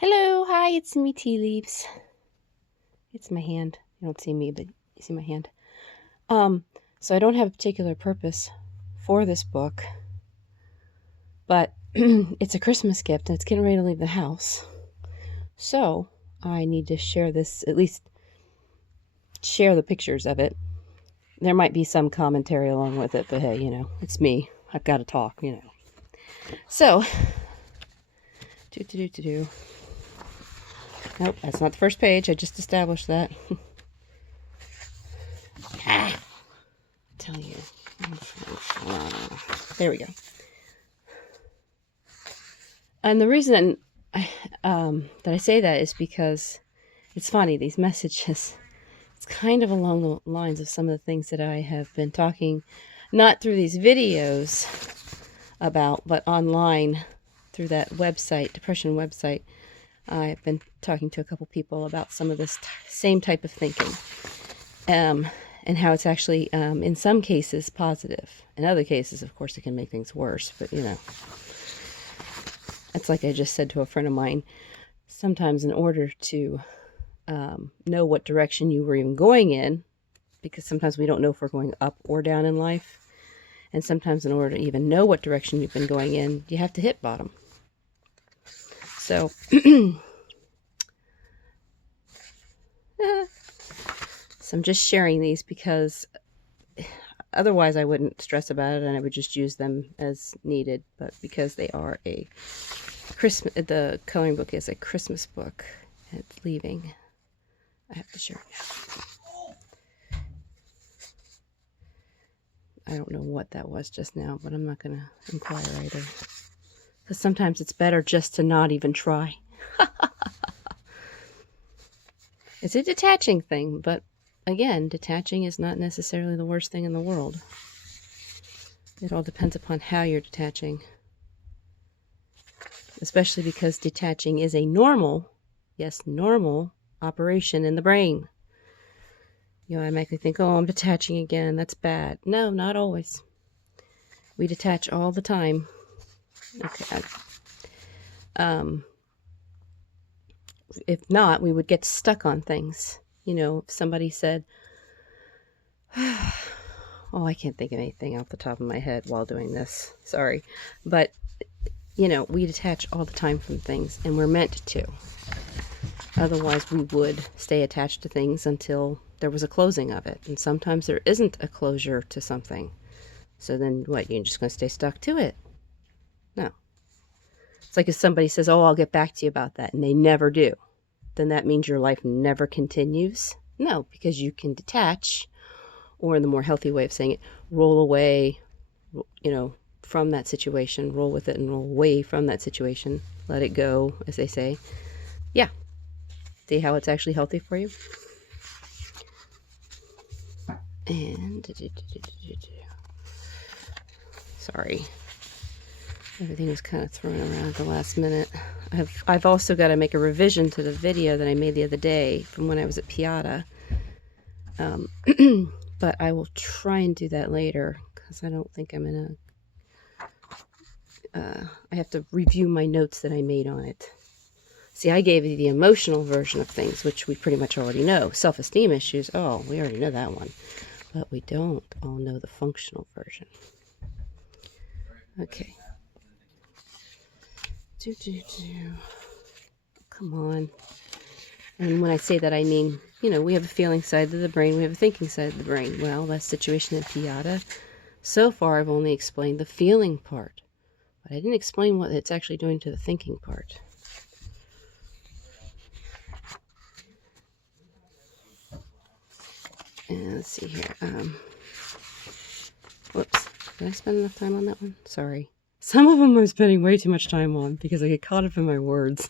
Hello, hi, it's me, Tea Leaves. It's my hand. You don't see me, but you see my hand. So I don't have a particular purpose for this book, but it's a Christmas gift and it's getting ready to leave the house. So I need to share this, at least share the pictures of it. There might be some commentary along with it, but hey, it's me. I've got to talk, So, Nope, that's not the first page. I just established that. Tell you. There we go. And the reason that I say that is because it's funny, these messages, it's kind of along the lines of some of the things that I have been talking, not through these videos about, but online through that website, depression website. I've been talking to a couple people about some of this same type of thinking, and how it's actually, in some cases, positive. In other cases, of course, it can make things worse, but it's like I just said to a friend of mine, sometimes in order to know what direction you were even going in, because sometimes we don't know if we're going up or down in life, and sometimes in order to even know what direction you've been going in, you have to hit bottom. So, so I'm just sharing these because otherwise I wouldn't stress about it and I would just use them as needed, but because they are the coloring book is a Christmas book, and it's leaving, I have to share it now. I don't know what that was just now, but I'm not going to inquire either. Because sometimes it's better just to not even try. It's a detaching thing, but again, detaching is not necessarily the worst thing in the world. It all depends upon how you're detaching. Especially because detaching is a normal, yes, normal operation in the brain. You automatically think, oh, I'm detaching again, that's bad. No, not always. We detach all the time. Okay. If not, we would get stuck on things. If somebody said, oh, I can't think of anything off the top of my head while doing this. Sorry. But, we detach all the time from things, and we're meant to. Otherwise, we would stay attached to things until there was a closing of it. And sometimes there isn't a closure to something. So then what? You're just going to stay stuck to it? No. It's like if somebody says, oh, I'll get back to you about that, and they never do. Then that means your life never continues? No, because you can detach, or in the more healthy way of saying it, roll away, from that situation, roll with it and roll away from that situation. Let it go, as they say. Yeah. See how it's actually healthy for you? And sorry, everything was kind of thrown around at the last minute. I've also got to make a revision to the video that I made the other day from when I was at Piata. But I will try and do that later because I don't think I'm in I have to review my notes that I made on it. See, I gave you the emotional version of things, which we pretty much already know. Self-esteem issues, oh, we already know that one. But we don't all know the functional version. Okay. Come on. And when I say that, I mean, we have a feeling side of the brain, we have a thinking side of the brain. Well, that situation in Piata, so far I've only explained the feeling part. But I didn't explain what it's actually doing to the thinking part. And let's see here. Whoops. Did I spend enough time on that one? Sorry. Some of them I'm spending way too much time on because I get caught up in my words.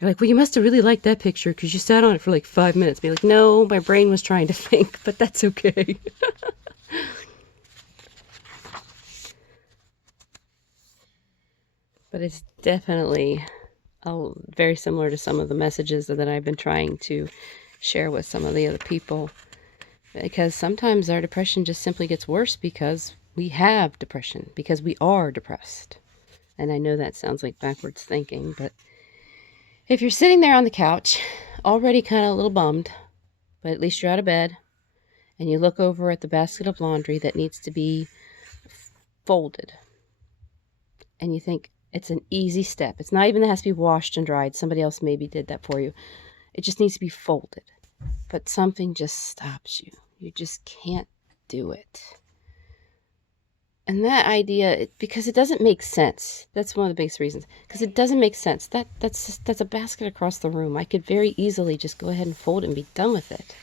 You're like, well, you must have really liked that picture because you sat on it for like 5 minutes. Be like, no, my brain was trying to think, but that's okay. But it's definitely very similar to some of the messages that I've been trying to share with some of the other people. Because sometimes our depression just simply gets worse because we have depression, because we are depressed. And I know that sounds like backwards thinking, but If you're sitting there on the couch, already kind of a little bummed, but at least you're out of bed, and you look over at the basket of laundry that needs to be folded, and you think it's an easy step. It's not even that it has to be washed and dried. Somebody else maybe did that for you. It just needs to be folded. But something just stops you. You just can't do it. And that idea, because it doesn't make sense. That's one of the biggest reasons. Because it doesn't make sense. That's a basket across the room. I could very easily just go ahead and fold it and be done with it.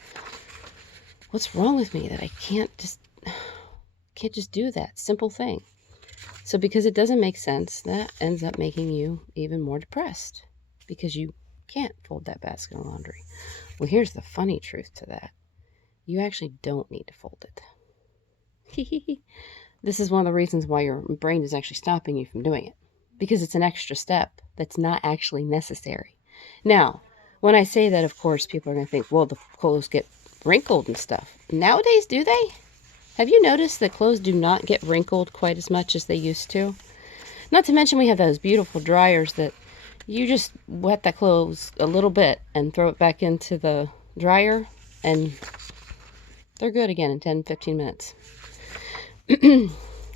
What's wrong with me that I can't just do that simple thing? So because it doesn't make sense, that ends up making you even more depressed because you can't fold that basket of laundry. Well, here's the funny truth to that. You actually don't need to fold it. This is one of the reasons why your brain is actually stopping you from doing it, because it's an extra step that's not actually necessary. Now, when I say that, of course, people are going to think, well, the clothes get wrinkled and stuff. Nowadays, do they? Have you noticed that clothes do not get wrinkled quite as much as they used to? Not to mention we have those beautiful dryers that you just wet that clothes a little bit and throw it back into the dryer and they're good again in 10-15 minutes.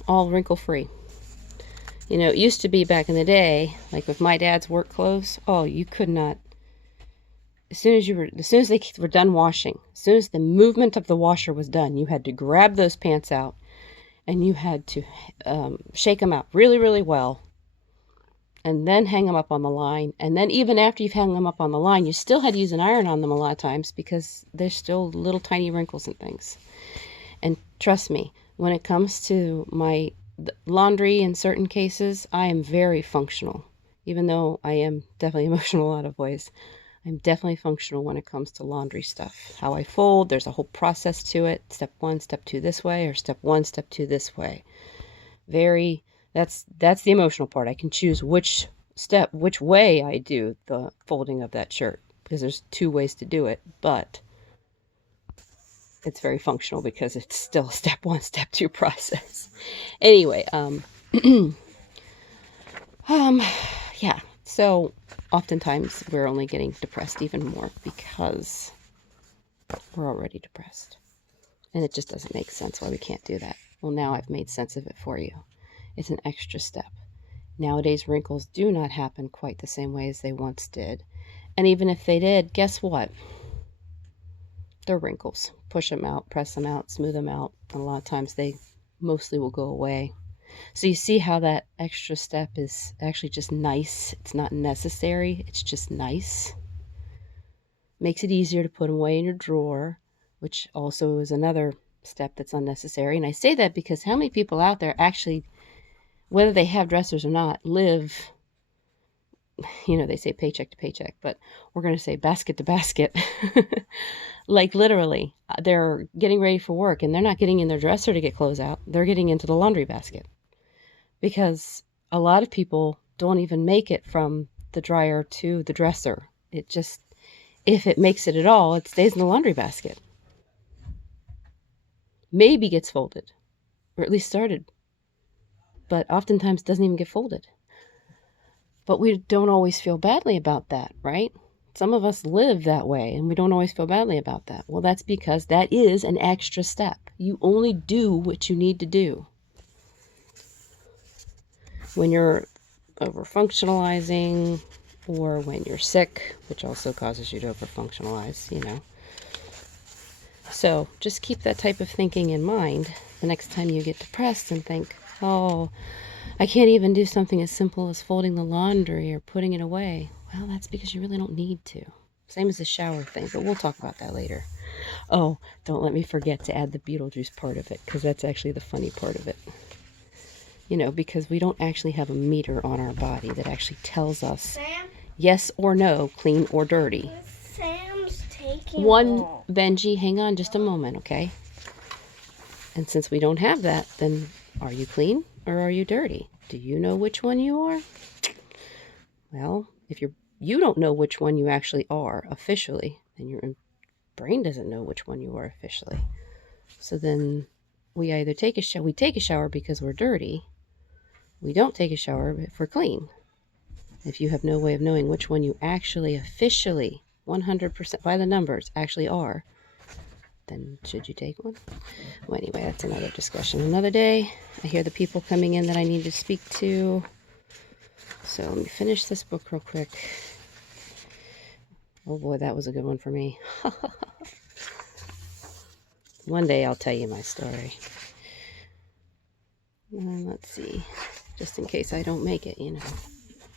All wrinkle free. You know, it used to be back in the day, like with my dad's work clothes, oh, you could not, as soon as they were done washing, as soon as the movement of the washer was done, you had to grab those pants out and you had to shake them out really, really well and then hang them up on the line. And then even after you've hung them up on the line, you still had to use an iron on them a lot of times because there's still little tiny wrinkles and things. And trust me, when it comes to my laundry in certain cases, I am very functional. Even though I am definitely emotional in a lot of ways, I'm definitely functional when it comes to laundry stuff. How I fold, there's a whole process to it. Step 1, step 2 this way, or step 1, step 2 this way. That's the emotional part. I can choose which way I do the folding of that shirt, because there's 2 ways to do it, but it's very functional because it's still a step 1, step 2 process. Anyway, yeah. So oftentimes we're only getting depressed even more because we're already depressed. And it just doesn't make sense why we can't do that. Well, now I've made sense of it for you. It's an extra step. Nowadays, wrinkles do not happen quite the same way as they once did. And even if they did, guess what? They're wrinkles. Push them out, press them out, smooth them out. And a lot of times they mostly will go away. So you see how that extra step is actually just nice. It's not necessary. It's just nice. Makes it easier to put them away in your drawer, which also is another step that's unnecessary. And I say that because how many people out there actually, whether they have dressers or not, live, they say paycheck to paycheck, but we're going to say basket to basket. Like literally, they're getting ready for work and they're not getting in their dresser to get clothes out. They're getting into the laundry basket. Because a lot of people don't even make it from the dryer to the dresser. It just, if it makes it at all, it stays in the laundry basket. Maybe gets folded, or at least started, but oftentimes doesn't even get folded. But we don't always feel badly about that, right? Some of us live that way and we don't always feel badly about that. Well, that's because that is an extra step. You only do what you need to do. When you're over-functionalizing or when you're sick, which also causes you to over-functionalize, So just keep that type of thinking in mind the next time you get depressed and think, oh, I can't even do something as simple as folding the laundry or putting it away. Well, that's because you really don't need to. Same as the shower thing, but we'll talk about that later. Oh, don't let me forget to add the Beetlejuice part of it, because that's actually the funny part of it. Because we don't actually have a meter on our body that actually tells us Sam? Yes or no, clean or dirty. Sam's taking Benji, hang on just a moment, okay? And since we don't have that, then are you clean or are you dirty? Do you know which one you are? Well, if you don't know which one you actually are officially, then your brain doesn't know which one you are officially. So then we either take a shower because we're dirty. We don't take a shower if we're clean. If you have no way of knowing which one you actually officially 100% by the numbers actually are, then should you take one? Well, anyway, that's another discussion another day. I hear the people coming in that I need to speak to. So let me finish this book real quick. Oh boy, that was a good one for me. One day I'll tell you my story. And let's see, just in case I don't make it, you know.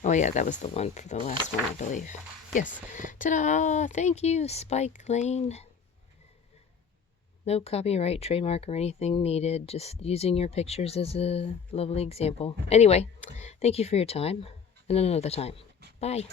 Oh yeah, that was the one for the last one, I believe. Yes. Ta-da! Thank you, Spike Lane. No copyright, trademark, or anything needed. Just using your pictures as a lovely example. Anyway, thank you for your time. And another time. Bye.